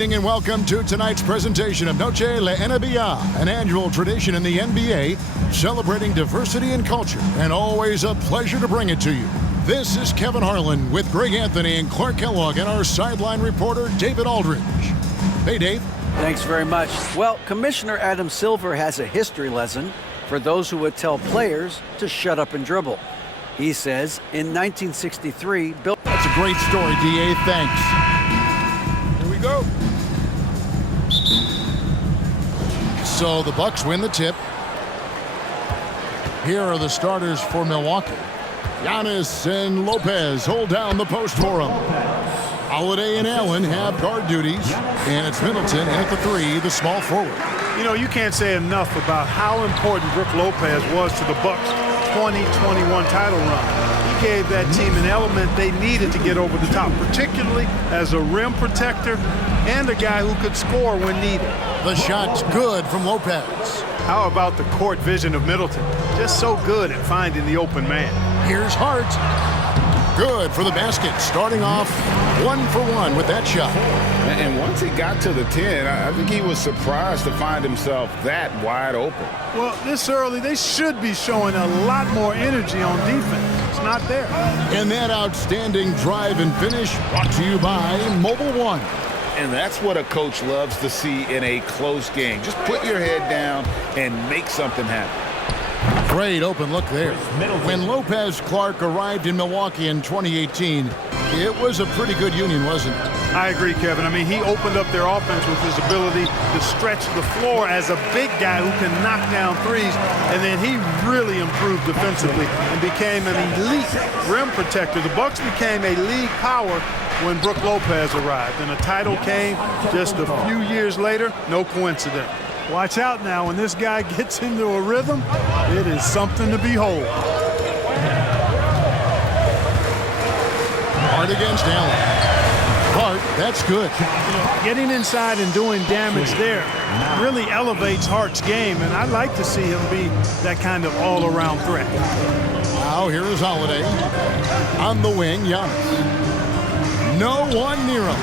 And welcome to tonight's presentation of Noche La NBA, an annual tradition in the NBA celebrating diversity and culture, and always a pleasure to bring it to you. This is Kevin Harlan with Greg Anthony and Clark Kellogg and our sideline reporter David Aldridge. Hey, Dave. Thanks very much. Well, Commissioner Adam Silver has a history lesson for those who would tell players to shut up and dribble. He says in 1963, Bill... That's a great story, D.A. Thanks. Here we go. So the Bucks win the tip. Here are the starters for Milwaukee. Giannis and Lopez hold down the post for him. Holiday and Allen have guard duties, and it's Middleton at the three, the small forward. You know, you can't say enough about how important Brook Lopez was to the Bucks' 2021 title run. He gave that team an element they needed to get over the top, particularly as a rim protector and a guy who could score when needed. The shot's good from Lopez. How about the court vision of Middleton? Just so good at finding the open man. Here's Hart. Good for the basket, starting off 1 for 1 with that shot. And once he got to the 10, I think he was surprised to find himself that wide open. Well, this early, they should be showing a lot more energy on defense. It's not there. And that outstanding drive and finish brought to you by Mobile One. And that's what a coach loves to see in a close game. Just put your head down and make something happen. Great open look there. When Lopez Clark arrived in Milwaukee in 2018, it was a pretty good union, wasn't it? I agree, Kevin. I mean, he opened up their offense with his ability to stretch the floor as a big guy who can knock down threes, and then he really improved defensively and became an elite rim protector. The Bucks became a league power when Brook Lopez arrived, and a title came just a few years later. No coincidence. Watch out now. When this guy gets into a rhythm, it is something to behold. Hart against Allen. Hart, that's good. You know, getting inside and doing damage there really elevates Hart's game, and I'd like to see him be that kind of all-around threat. Now here is Holiday. On the wing, Giannis. No one near him.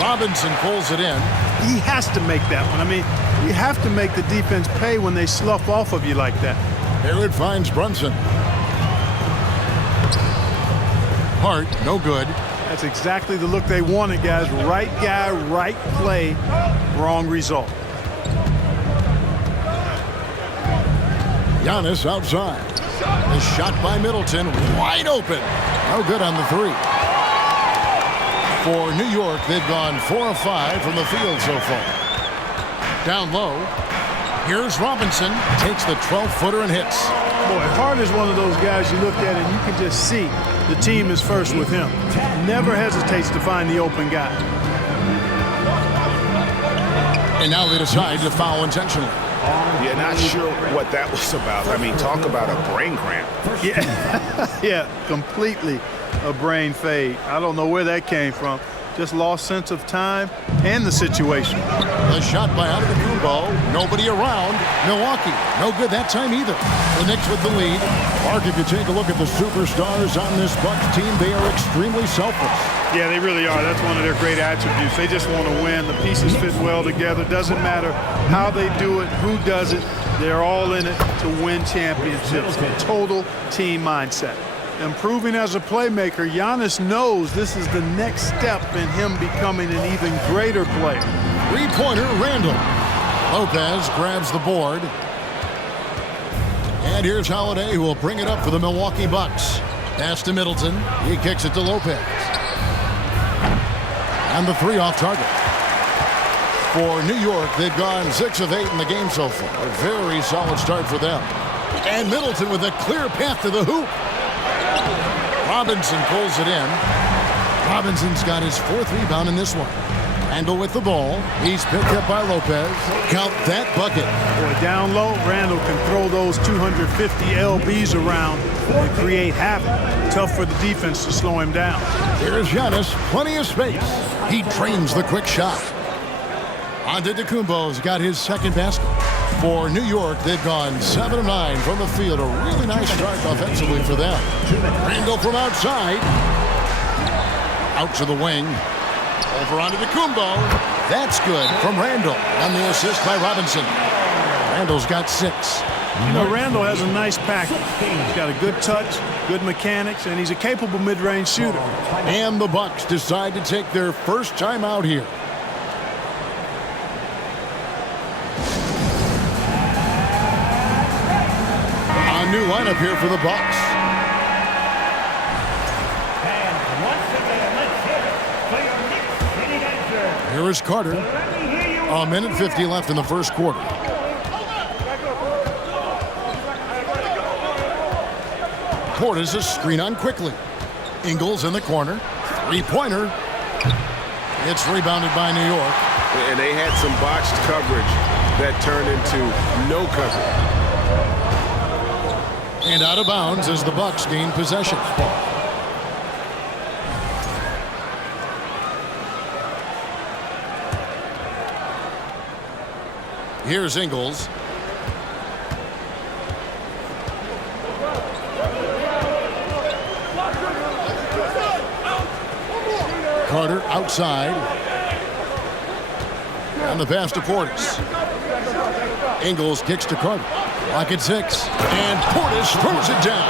Robinson pulls it in. He has to make that one. I mean, you have to make the defense pay when they slough off of you like that. Here it finds Brunson. Hart, no good. That's exactly the look they wanted, guys. Right guy, right play, wrong result. Giannis outside. The shot by Middleton, wide open. No good on the three. For New York, they've gone 4 of 5 from the field so far. Down low, here's Robinson, takes the 12-footer and hits. Boy, Hart is one of those guys you look at and you can just see the team is first with him. Never hesitates to find the open guy. And now they decide to foul intentionally. Yeah, not sure what that was about. I mean, talk about a brain cramp. Yeah, yeah, completely a brain fade. I don't know where that came from. Just lost sense of time and the situation. The shot by Antetokounmpo. Nobody around. Milwaukee, no good that time either. The Knicks with the lead. Mark, if you take a look at the superstars on this Bucks team, they are extremely selfless. Yeah, they really are. That's one of their great attributes. They just want to win. The pieces fit well together. Doesn't matter how they do it, who does it. They're all in it to win championships. A total team mindset. Improving as a playmaker, Giannis knows this is the next step in him becoming an even greater player. Three-pointer, Randall. Lopez grabs the board. And here's Holiday, who will bring it up for the Milwaukee Bucks. Pass to Middleton. He kicks it to Lopez. And the three off target. For New York, they've gone 6 of 8 in the game so far. A very solid start for them. And Middleton with a clear path to the hoop. Robinson pulls it in. Robinson's got his 4th rebound in this one. Randall with the ball. He's picked up by Lopez. Count that bucket. Boy, down low, Randall can throw those 250 LBs around and create havoc. Tough for the defense to slow him down. Here's Giannis, plenty of space. He drains the quick shot. Antetokounmpo's got his 2nd basket. For New York, they've gone 7 of 9 from the field. A really nice start offensively for them. Randall from outside. Out to the wing. Over onto Antetokounmpo. That's good from Randall. And the assist by Robinson. Randall's got 6. You know, Randall has a nice package. He's got a good touch, good mechanics, and he's a capable mid-range shooter. And the Bucks decide to take their first time out here. A new lineup here for the Bucks. Here is Carter. A minute 50 left in the first quarter. Portis is screen on quickly. Ingles in the corner. Three-pointer. It's rebounded by New York. And they had some botched coverage that turned into no coverage. And out of bounds as the Bucks gain possession. Here's Ingles. Carter outside. And the pass to Portis. Ingles kicks to Carter. Lock at 6. And Portis throws it down.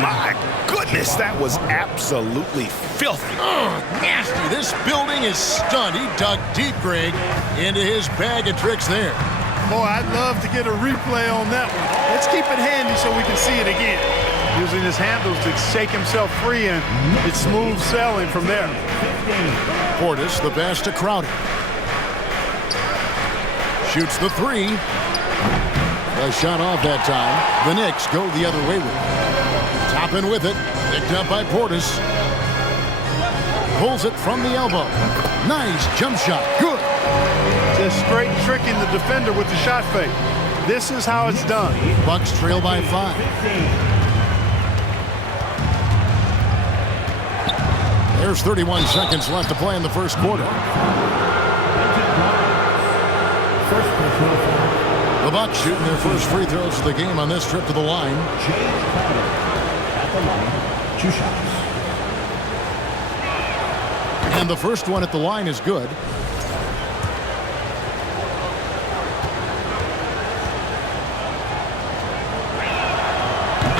My goodness, that was absolutely filthy. Nasty. This building is stunned. He dug deep, Greg, into his bag of tricks there. Boy, I'd love to get a replay on that one. Let's keep it handy so we can see it again. Using his handles to shake himself free, and it's smooth sailing from there. Portis, the pass to Crowder. Shoots the 3. A shot off that time. The Knicks go the other way with it. Toppin with it. Picked up by Portis. Pulls it from the elbow. Nice jump shot. Good. Just straight tricking the defender with the shot fake. This is how it's done. Bucks trail by 5. There's 31 seconds left to play in the first quarter. The Bucks shooting their first free throws of the game on this trip to the line. At the line, 2 shots. And the first one at the line is good.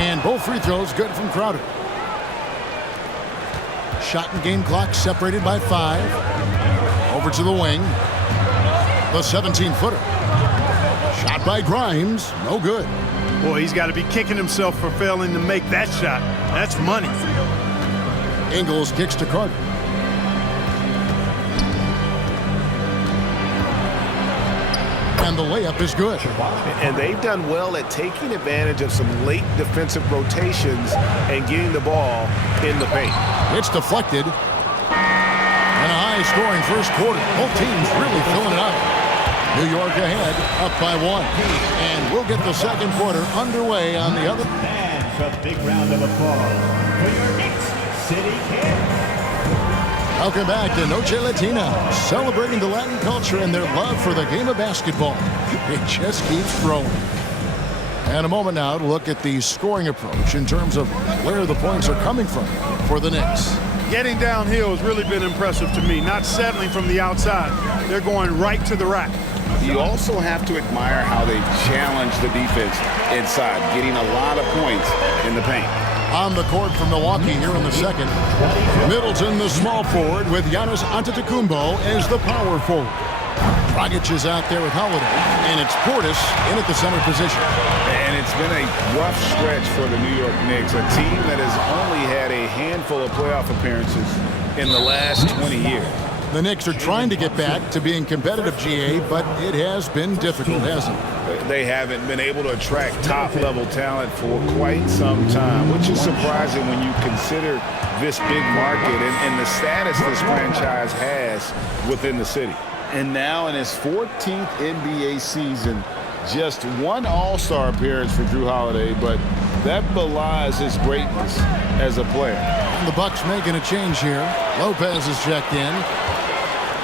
And both free throws good from Crowder. Shot and game clock separated by 5. Over to the wing. The 17-footer. Shot by Grimes. No good. Boy, he's got to be kicking himself for failing to make that shot. That's money. Ingles kicks to Carter. And the layup is good. And they've done well at taking advantage of some late defensive rotations and getting the ball in the paint. It's deflected. And a high-scoring first quarter. Both teams really filling it out. New York ahead, up by 1. And we'll get the second quarter underway on the other. Fans, a big round of applause for your Knicks City Kid. Welcome back to Noche Latina, celebrating the Latin culture and their love for the game of basketball. It just keeps growing. And a moment now to look at the scoring approach in terms of where the points are coming from for the Knicks. Getting downhill has really been impressive to me, not settling from the outside. They're going right to the rack. You also have to admire how they challenge the defense inside, getting a lot of points in the paint. On the court from Milwaukee here in the second. Middleton, the small forward, with Giannis Antetokounmpo as the power forward. Dragic is out there with Holiday, and it's Portis in at the center position. And it's been a rough stretch for the New York Knicks, a team that has only had a handful of playoff appearances in the last 20 years. The Knicks are trying to get back to being competitive, GA, but it has been difficult, hasn't it? They haven't been able to attract top-level talent for quite some time, which is surprising when you consider this big market and the status this franchise has within the city. And now in his 14th NBA season, just 1 All-Star appearance for Jrue Holiday, but that belies his greatness as a player. And the Bucks making a change here. Lopez is checked in.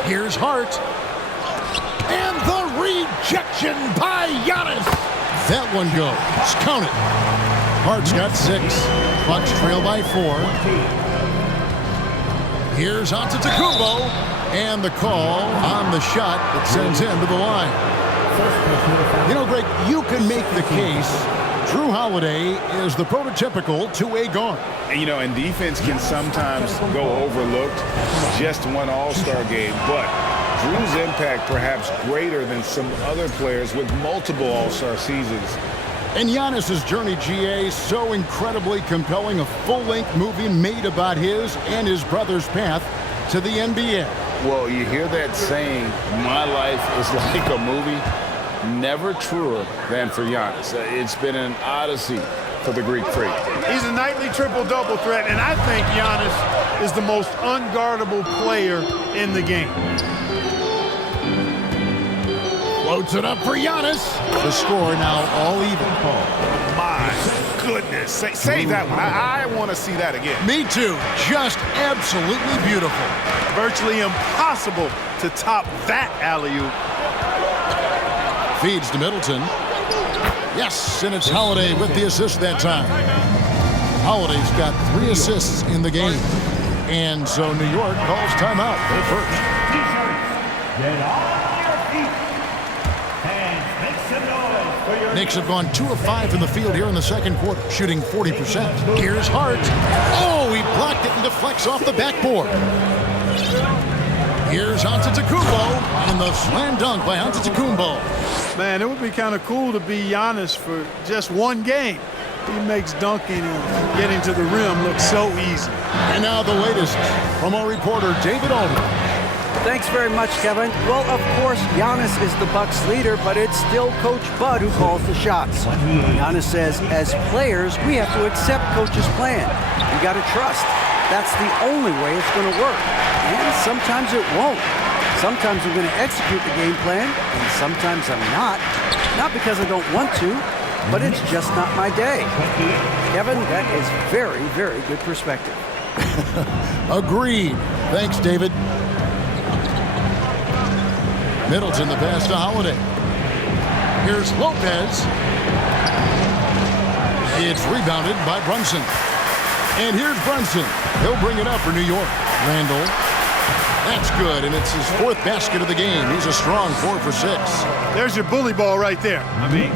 Here's Hart. And the rejection by Giannis. That one goes. Count it. Hart's got 6. Bucks trail by 4. Here's Antetokounmpo. And the call on the shot that sends him to the line. You know, Greg, you can make the case Jrue Holiday is the prototypical two-way guard. And, you know, and defense can sometimes go overlooked. Just one All-Star game, but Jrue's impact perhaps greater than some other players with multiple All-Star seasons. And Giannis's journey, GA, so incredibly compelling. A full-length movie made about his and his brother's path to the NBA. Well, you hear that saying, my life is like a movie. Never truer than for Giannis. It's been an odyssey for the Greek freak. He's a nightly triple-double threat, and I think Giannis is the most unguardable player in the game. Floats it up for Giannis. The score now all even, Paul. My goodness. Save that one. I want to see that again. Me too. Just absolutely beautiful. Virtually impossible to top that alley-oop. Feeds to Middleton. Yes, and it's Holiday with the assist that time. Holiday's got 3 assists in the game. And so New York calls timeout. They're first. Get on your feet and make some noise for your Knicks have gone 2 of 5 in the field here in the second quarter, shooting 40%. Here's Hart. Oh, he blocked it and deflects off the backboard. Here's Antetokounmpo, and the slam dunk by Antetokounmpo. Man, it would be kind of cool to be Giannis for just one game. He makes dunking and getting to the rim look so easy. And now the latest from our reporter, David Aldridge. Thanks very much, Kevin. Well, of course, Giannis is the Bucks leader, but it's still Coach Bud who calls the shots. Giannis says, as players, we have to accept Coach's plan. We got to trust. That's the only way it's going to work. And sometimes it won't. Sometimes I'm going to execute the game plan, and sometimes I'm not. Not because I don't want to, but it's just not my day. Kevin, that is very, very good perspective. Agreed. Thanks, David. Middleton, the pass to Holiday. Here's Lopez. It's rebounded by Brunson. And here's Brunson. He'll bring it up for New York. Randall. That's good, and it's his 4th basket of the game. He's a strong 4 for 6. There's your bully ball right there. I mean,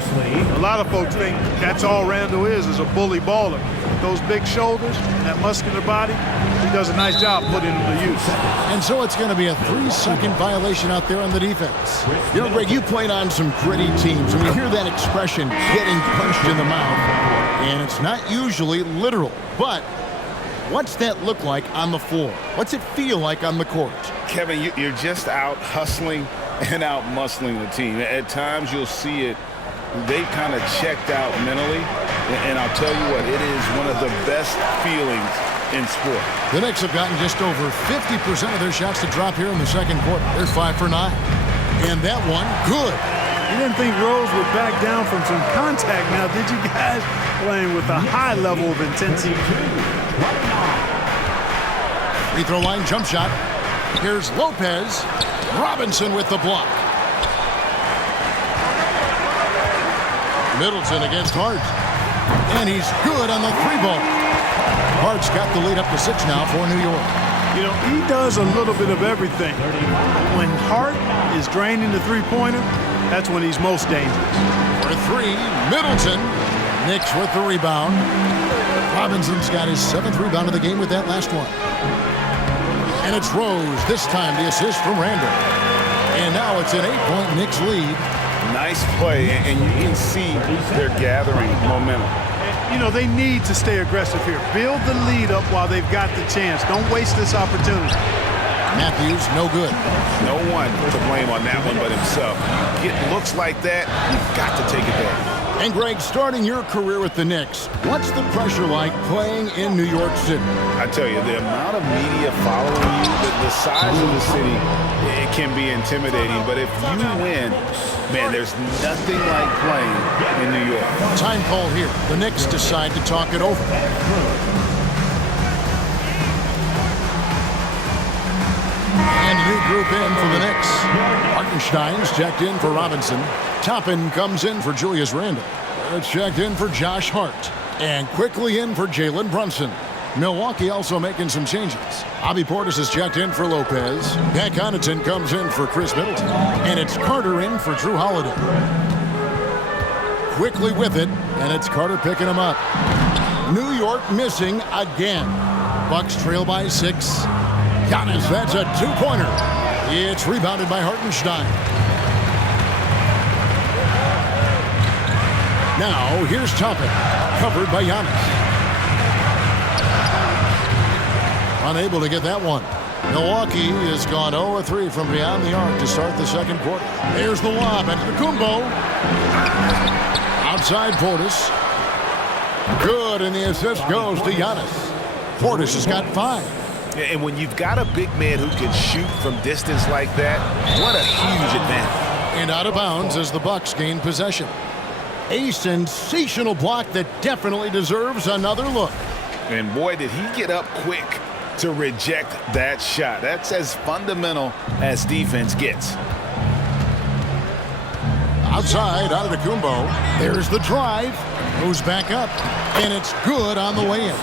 a lot of folks think that's all Randall is a bully baller. Those big shoulders, that muscular body, he does a nice job putting them to use. And so it's going to be a 3-second violation out there on the defense. You know, Greg, you played on some gritty teams, and we hear that expression, getting punched in the mouth. And it's not usually literal, but what's that look like on the floor? What's it feel like on the court? Kevin, you're just out hustling and out muscling the team. At times you'll see it. They've kind of checked out mentally. And I'll tell you what, it is one of the best feelings in sport. The Knicks have gotten just over 50% of their shots to drop here in the second quarter. They're 5 for 9. And that one, good. You didn't think Rose would back down from some contact now, did you guys? Playing with a high level of intensity. Free throw line jump shot. Here's Lopez. Robinson with the block. Middleton against Hart. And he's good on the 3-ball. Hart's got the lead up to 6 now for New York. You know, he does a little bit of everything. When Hart is draining the three-pointer, that's when he's most dangerous. For 3, Middleton. Knicks with the rebound. Robinson's got his 7th rebound of the game with that last one. And it's Rose. This time the assist from Randall. And now it's an 8-point Knicks lead. Nice play, and you can see they're gathering momentum. You know, they need to stay aggressive here. Build the lead up while they've got the chance. Don't waste this opportunity. Matthews, no good. No one to blame on that one but himself. You get looks like that, you've got to take it back. And Greg, starting your career with the Knicks, what's the pressure like playing in New York City? I tell you, the amount of media following you, the size of the city, it can be intimidating. But if you win, man, there's nothing like playing in New York. Time call here. The Knicks decide to talk it over. And a new group in for the Knicks. Hartenstein's checked in for Robinson. Toppin comes in for Julius Randle. It's checked in for Josh Hart. And quickly in for Jalen Brunson. Milwaukee also making some changes. Bobby Portis is checked in for Lopez. Pat Connaughton comes in for Chris Middleton. And it's Carter in for Drew Holiday. Quickly with it, and it's Carter picking him up. New York missing again. Bucks trail by 6. Giannis, that's a two-pointer. It's rebounded by Hartenstein. Now, here's Toppin, covered by Giannis. Unable to get that one. Milwaukee has gone 0-3 from beyond the arc to start the second quarter. There's the lob into the Kumbo. Outside Portis. Good, and the assist goes to Giannis. Portis has got 5. And when you've got a big man who can shoot from distance like that, what a huge advantage. And out of bounds as the Bucks gain possession. A sensational block that definitely deserves another look. And boy, did he get up quick to reject that shot. That's as fundamental as defense gets. Outside, Antetokounmpo. There's the drive. Goes back up. And it's good on the way in.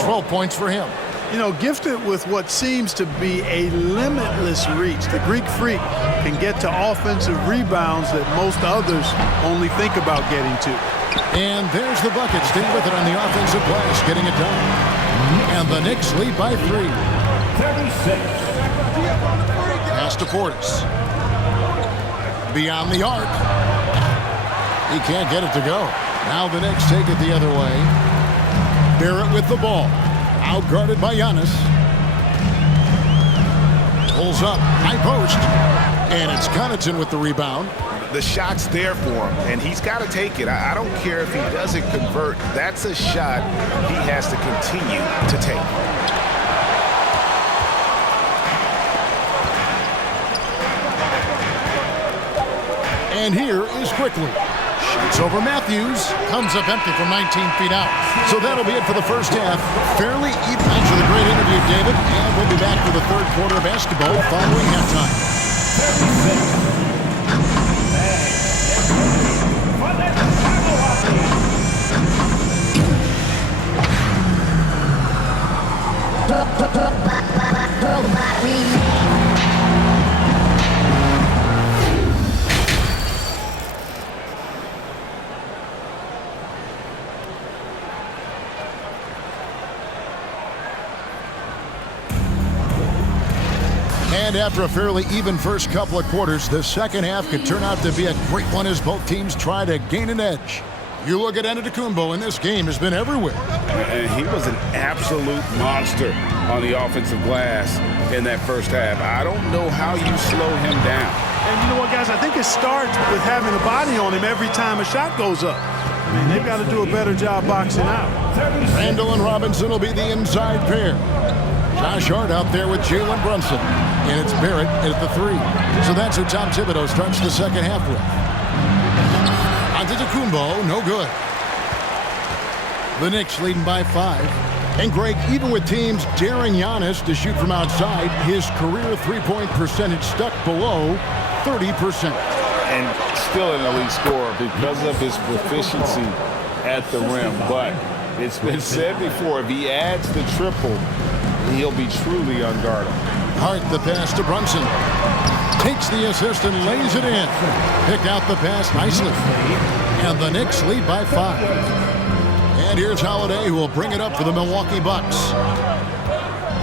12 points for him. You know, gifted with what seems to be a limitless reach. The Greek Freak can get to offensive rebounds that most others only think about getting to. And there's the bucket. Stay with it on the offensive glass, getting it done. And the Knicks lead by 3. 36. Pass to Portis. Beyond the arc. He can't get it to go. Now the Knicks take it the other way. Barrett with the ball. Outguarded by Giannis. Pulls up. High post. And it's Connaughton with the rebound. The shot's there for him, and he's got to take it. I don't care if he doesn't convert. That's a shot he has to continue to take. And here is Quickly. Shoots over Matthews. Comes up empty from 19 feet out. So that'll be it for the first half. Fairly even. Thanks for the great interview, David. And we'll be back for the third quarter of basketball following halftime. 36. And after a fairly even first couple of quarters, the second half could turn out to be a great one as both teams try to gain an edge. You look at Antetokounmpo, and this game has been everywhere. And he was an absolute monster on the offensive glass in that first half. I don't know how you slow him down. And you know what, guys? I think it starts with having a body on him every time a shot goes up. I mean, they've got to do a better job boxing out. Randall and Robinson will be the inside pair. Josh Hart out there with Jalen Brunson. And it's Barrett at the 3. So that's who Tom Thibodeau starts the second half with. Antetokounmpo, no good. The Knicks leading by 5. And Greg, even with teams daring Giannis to shoot from outside, his career three-point percentage stuck below 30%. And still an elite scorer because of his proficiency at the rim. But it's been said before, if he adds the triple, he'll be truly unguardable. Hart the pass to Brunson. Takes the assist and lays it in. Picked out the pass nicely. And the Knicks lead by 5. And here's Holiday, who will bring it up for the Milwaukee Bucks.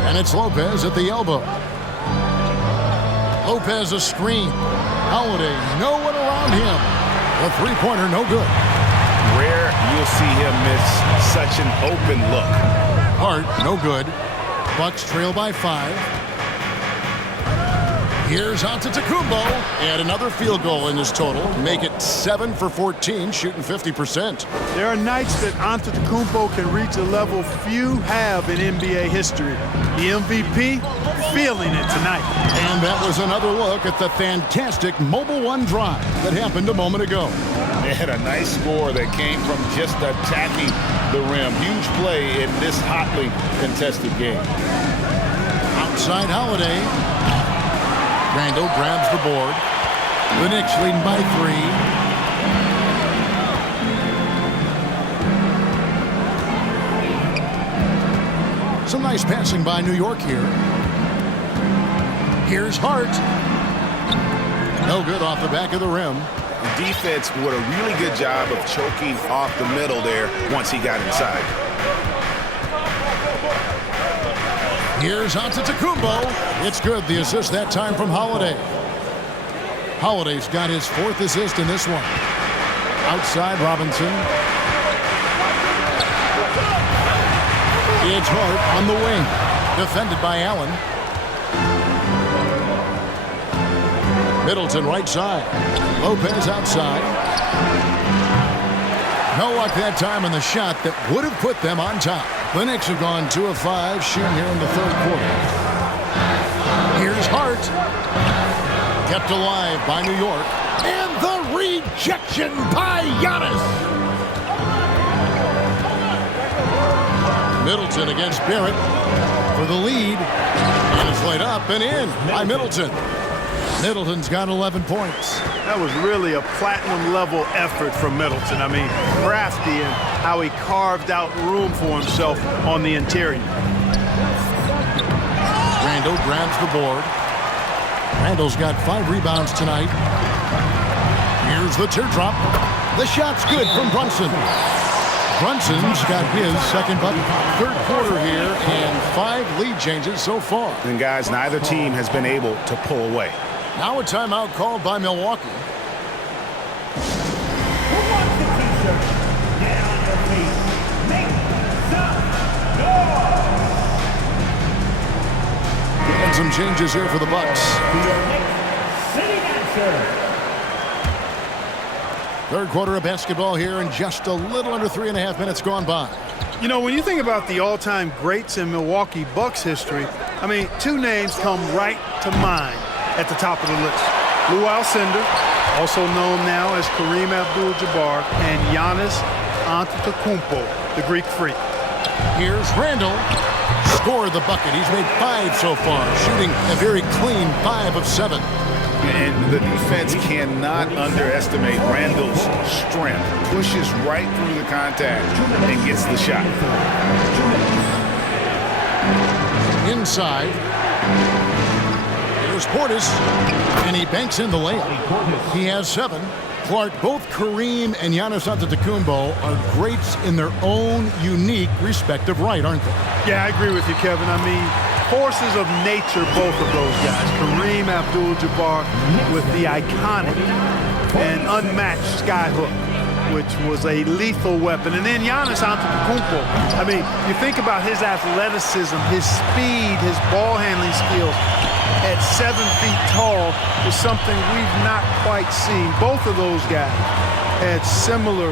And it's Lopez at the elbow. Lopez a screen. Holiday, no one around him. The three-pointer, no good. Rare you'll see him miss such an open look. Hart, no good. Bucks trail by 5. Here's Antetokounmpo, and another field goal in his total. Make it 7 for 14, shooting 50%. There are nights that Antetokounmpo can reach a level few have in NBA history. The MVP, feeling it tonight. And that was another look at the fantastic Mobile One drive that happened a moment ago. They had a nice score that came from just attacking the rim. Huge play in this hotly contested game. Outside Holiday. Randall grabs the board. The Knicks leading by 3. Some nice passing by New York here. Here's Hart. No good off the back of the rim. The defense did a really good job of choking off the middle there once he got inside. Here's Antetokounmpo. It's good. The assist that time from Holiday. Holiday's got his 4th assist in this one. Outside Robinson. It's Hart on the wing. Defended by Allen. Middleton right side. Lopez outside. No luck that time on the shot that would have put them on top. The Knicks have gone 2 of 5 shooting here in the 3rd quarter. Here's Hart. Kept alive by New York. And the rejection by Giannis. Middleton against Barrett for the lead. And it's laid up and in by Middleton. Middleton's got 11 points. That was really a platinum-level effort from Middleton. I mean, crafty in how he carved out room for himself on the interior. Randall grabs the board. Randall's got 5 rebounds tonight. Here's the teardrop. The shot's good from Brunson. Brunson's got his 2nd bucket. 3rd quarter here and 5 lead changes so far. And guys, neither team has been able to pull away. Now a timeout called by Milwaukee. Who wants the t-shirt? Get on your feet. Make some noise. And some changes here for the Bucks. City answer. 3rd quarter of basketball here and just a little under 3.5 minutes gone by. You know, when you think about the all-time greats in Milwaukee Bucks history, I mean, 2 names come right to mind at the top of the list. Lou Alcindor, also known now as Kareem Abdul-Jabbar, and Giannis Antetokounmpo, the Greek Freak. Here's Randall. Scored the bucket. He's made 5 so far, shooting a very clean 5 of 7. And the defense cannot underestimate Randall's strength. Pushes right through the contact and gets the shot. Inside. Here's Portis. And he banks in the layup. He has 7. Clark, both Kareem and Giannis Antetokounmpo are greats in their own unique respective right, aren't they? Yeah, I agree with you, Kevin. I mean, forces of nature, both of those guys. Kareem Abdul-Jabbar with the iconic and unmatched skyhook, which was a lethal weapon. And then Giannis Antetokounmpo. I mean, you think about his athleticism, his speed, his ball handling skills at 7 feet tall is something we've not quite seen. Both of those guys had similar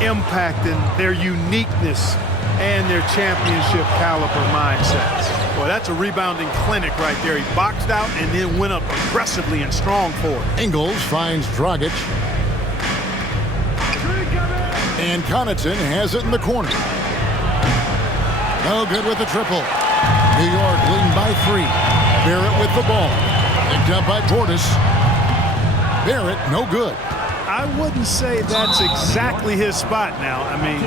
impact in their uniqueness and their championship caliber mindsets. Well, that's a rebounding clinic right there. He boxed out and then went up aggressively and strong for it. Ingles finds Dragic. And Connaughton has it in the corner. No good with the triple. New York leading by 3. Barrett with the ball. Picked up by Portis. Barrett, no good. I wouldn't say that's exactly his spot now. I mean,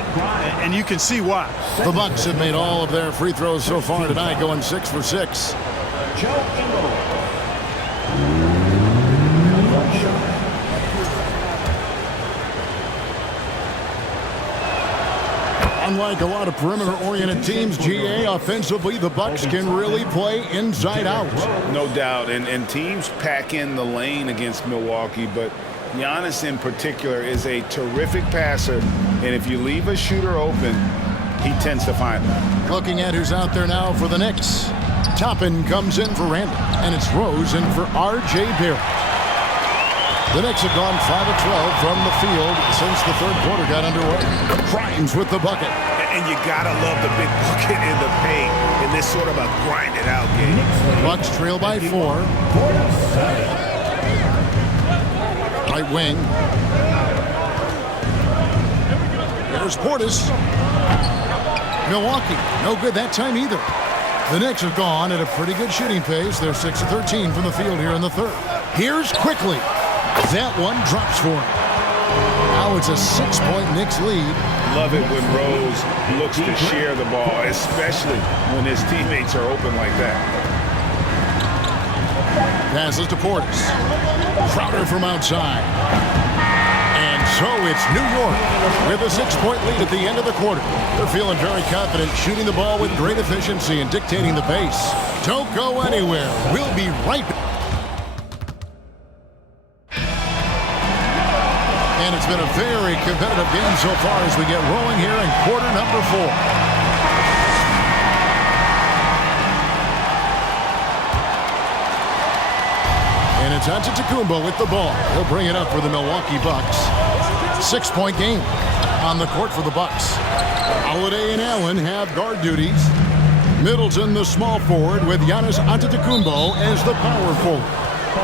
and you can see why. The Bucks have made all of their free throws so far tonight, going 6 for 6. Joe Ingles. Unlike a lot of perimeter-oriented teams, GA, offensively, the Bucks can really play inside out. No doubt, and teams pack in the lane against Milwaukee, but Giannis in particular is a terrific passer, and if you leave a shooter open, he tends to find them. Looking at who's out there now for the Knicks. Toppin comes in for Randall, and it's Rose in for R.J. Barrett. The Knicks have gone 5 of 12 from the field since the 3rd quarter got underway. Grimes with the bucket. And you gotta love the big bucket in the paint in this sort of a grinded-out game. Bucks trail by 4. Right wing. There's Portis. Milwaukee, no good that time either. The Knicks have gone at a pretty good shooting pace. They're 6 of 13 from the field here in the 3rd. Here's Quickly. That one drops for him. Now it's a 6-point Knicks lead. Love it when Rose looks to share the ball, especially when his teammates are open like that. Passes to Portis. Crowder from outside. And so it's New York with a 6-point lead at the end of the quarter. They're feeling very confident, shooting the ball with great efficiency and dictating the pace. Don't go anywhere. We'll be right back. And it's been a very competitive game so far as we get rolling here in quarter number 4. And it's Antetokounmpo with the ball. He'll bring it up for the Milwaukee Bucks. 6-point game on the court for the Bucks. Holiday and Allen have guard duties. Middleton, the small forward, with Giannis Antetokounmpo as the power forward.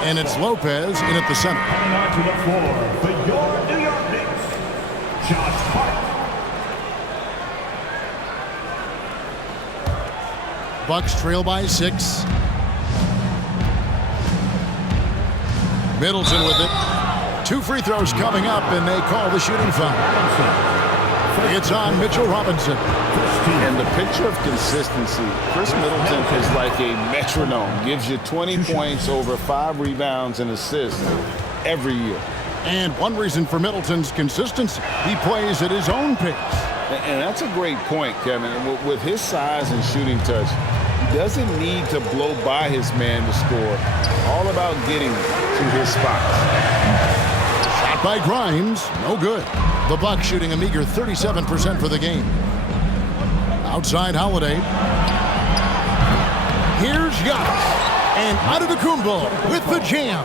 And it's Lopez in at the center. Coming onto the floor for your New York Knicks, Josh Hart. Bucks trail by 6. Middleton with it. 2 free throws coming up, and they call the shooting foul. It's on Mitchell Robinson. And the picture of consistency, Chris Middleton is like a metronome. Gives you 20 points, over 5 rebounds and assists every year. And one reason for Middleton's consistency, he plays at his own pace. And that's a great point, Kevin. With his size and shooting touch, he doesn't need to blow by his man to score. All about getting to his spots. Shot by Grimes, no good. The Bucks shooting a meager 37% for the game. Outside Holiday. Here's Giannis. And Antetokounmpo with the jam.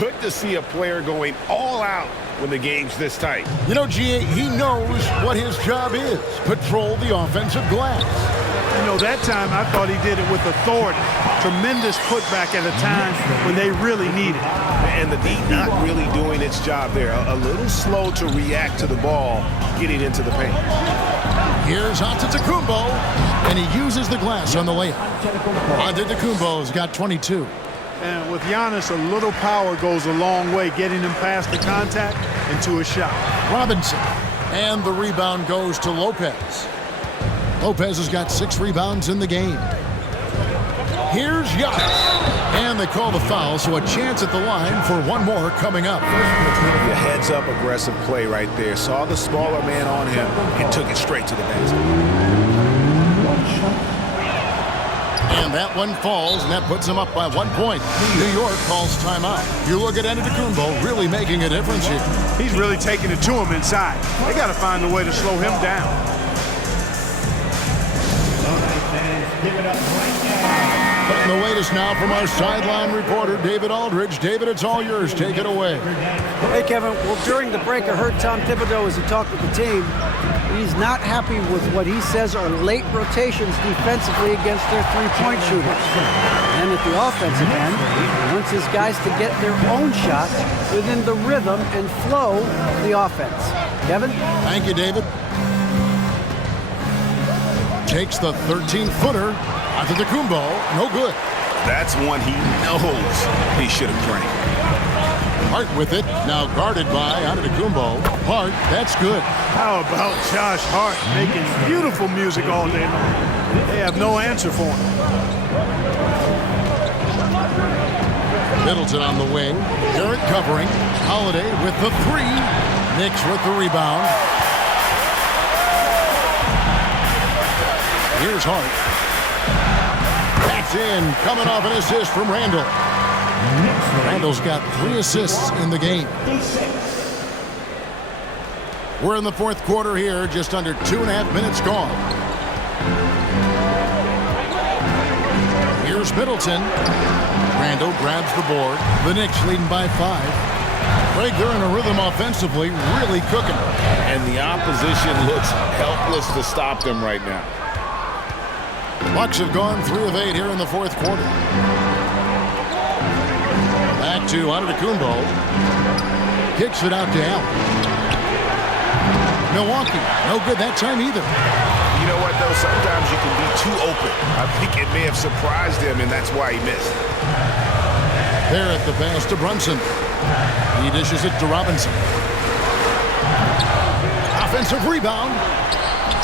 Good to see a player going all out when the game's this tight. You know, G.A., he knows what his job is. Patrol the offensive glass. You know, that time I thought he did it with authority. Tremendous putback at a time when they really need it. And the D not really doing its job there. A little slow to react to the ball getting into the paint. Here's Antetokounmpo, and he uses the glass on the layup. Antetokounmpo's got 22. And with Giannis, a little power goes a long way, getting him past the contact into a shot. Robinson, and the rebound goes to Lopez. Lopez has got 6 rebounds in the game. Here's Giannis, and they call the foul, so a chance at the line for one more coming up. The heads-up aggressive play right there. Saw the smaller man on him and took it straight to the basket. And that one falls, and that puts him up by 1 point. New York calls timeout. You look at Antetokounmpo really making a difference here. He's really taking it to him inside. They got to find a way to slow him down. Give it up right now. And the latest now from our sideline reporter, David Aldridge. David, it's all yours. Take it away. Hey, Kevin. Well, during the break, I heard Tom Thibodeau as he talked with the team. He's not happy with what he says are late rotations defensively against their three-point shooters. And at the offensive end, he wants his guys to get their own shots within the rhythm and flow of the offense. Kevin? Thank you, David. Takes the 13-footer. Antetokounmpo, no good. That's one he knows he should have drained. Hart with it, now guarded by Antetokounmpo. Hart, that's good. How about Josh Hart making beautiful music all day long? They have no answer for him. Middleton on the wing. Garrett covering. Holiday with the 3. Knicks with the rebound. Here's Hart. That's in, coming off an assist from Randall. Randall's got 3 assists in the game. We're in the fourth quarter here, just under 2.5 minutes gone. Here's Middleton. Randall grabs the board. The Knicks leading by 5. Craig, they're in a rhythm offensively, really cooking. And the opposition looks helpless to stop them right now. Bucks have gone 3 of 8 here in the fourth quarter. Back to Antetokounmpo. Kicks it out to Allen. Milwaukee, no good that time either. You know what, though? Sometimes you can be too open. I think it may have surprised him, and that's why he missed. There at the pass to Brunson. He dishes it to Robinson. Offensive rebound.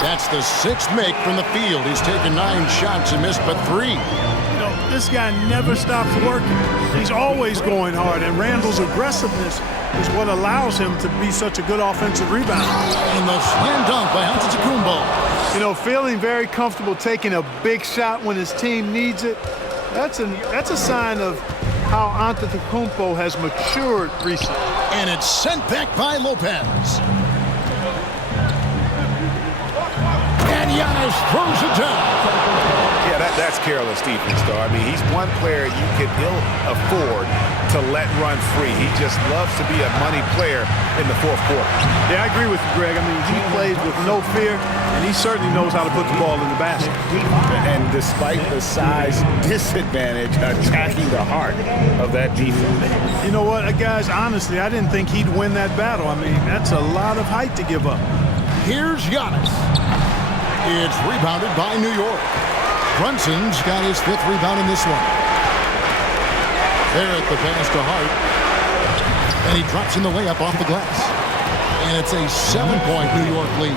That's the 6th make from the field. He's taken 9 shots and missed but 3. You know, this guy never stops working. He's always going hard, and Randall's aggressiveness is what allows him to be such a good offensive rebounder. And the slam dunk by Antetokounmpo. You know, feeling very comfortable taking a big shot when his team needs it, that's a sign of how Antetokounmpo has matured recently. And it's sent back by Lopez. And Giannis throws it down. Yeah, that's careless defense, though. I mean, he's one player you can ill afford to let run free. He just loves to be a money player in the fourth quarter. Yeah, I agree with you, Greg. I mean, he plays with no fear, and he certainly knows how to put the ball in the basket. And despite the size disadvantage, attacking the heart of that defense. You know what, guys, honestly, I didn't think he'd win that battle. I mean, that's a lot of height to give up. Here's Giannis. It's rebounded by New York. Brunson's got his 5th rebound in this one. Barrett the pass to Hart. And he drops in the layup off the glass. And it's a 7-point New York lead.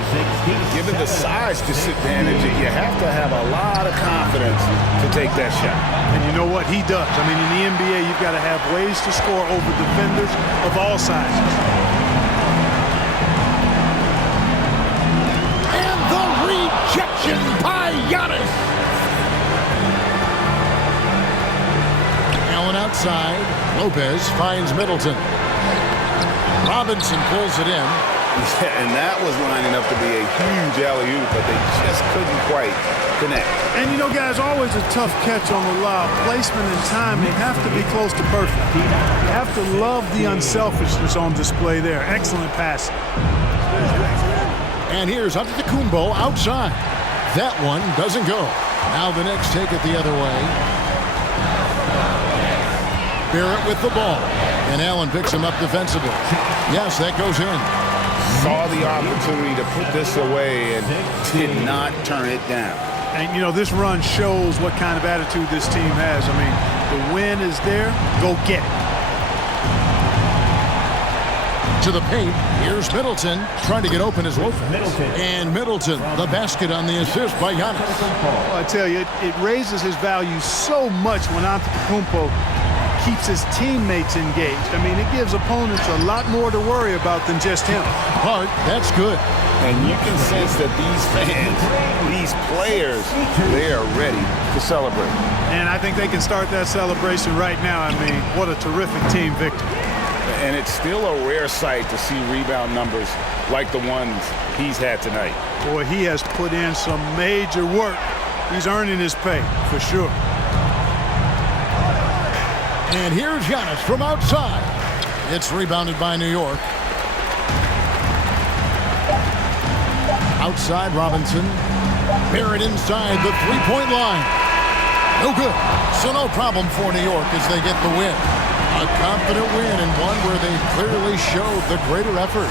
Given the size disadvantage, you have to have a lot of confidence to take that shot. And you know what? He does. I mean, in the NBA, you've got to have ways to score over defenders of all sizes. And the rejection by Giannis. Allen outside. Lopez finds Middleton. Robinson pulls it in. Yeah, and that was lining up to be a huge alley-oop, but they just couldn't quite connect. And, you know, guys, always a tough catch on the lob. Placement and timing have to be close to perfect. You have to love the unselfishness on display there. Excellent pass. And here's Antetokounmpo outside. That one doesn't go. Now the Knicks take it the other way. Barrett with the ball. And Allen picks him up defensively. Yes, that goes in. Saw the opportunity to put this away and did not turn it down. And, you know, this run shows what kind of attitude this team has. I mean, the win is there. Go get it. To the paint. Here's Middleton trying to get open as Lopez. And Middleton, the basket on the assist by Giannis. Well, I tell you, it raises his value so much when Antetokounmpo keeps his teammates engaged. I mean, it gives opponents a lot more to worry about than just him. Hart, that's good. And you can sense that these fans, these players, they are ready to celebrate. And I think they can start that celebration right now. I mean, what a terrific team victory. And it's still a rare sight to see rebound numbers like the ones he's had tonight. Boy, he has put in some major work. He's earning his pay, for sure. And here's Giannis from outside. It's rebounded by New York. Outside Robinson. Barrett inside the three-point line. No good. So no problem for New York as they get the win. A confident win and one where they clearly showed the greater effort.